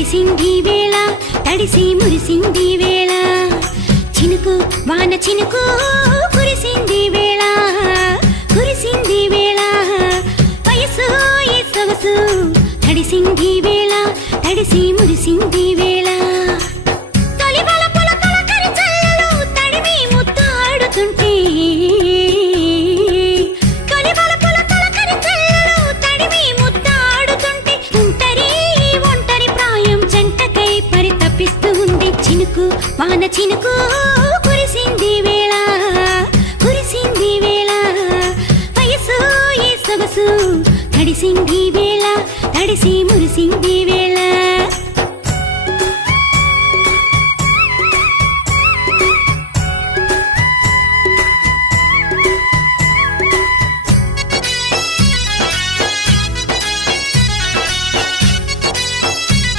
తడిసింది వేళ తడిసి మురిసింది వేళ చినుకు వాన చినుకు కురిసింది వేళ కురిసింది వేళ వయసు ఈ సొగసు తడిసింది వేళ తడిసి మురిసింది వేళ తొలి వలపుల తొలకరి చల్లలు తడిమి ముద్దాడుతుంటే తొలి వలపుల తొలకరి చల్లలు తడిమి ముద్దాడుతుంటే ఒంటరి ప్రాయం జంటకై పరితపిస్తూ ఉంది చినుకు వాన చినుకు కురిసింది వేళ కురిసింది వేళ వయసు ఈ సొగసు తడిసింది వేళ తడిసి మురిసింది వేళ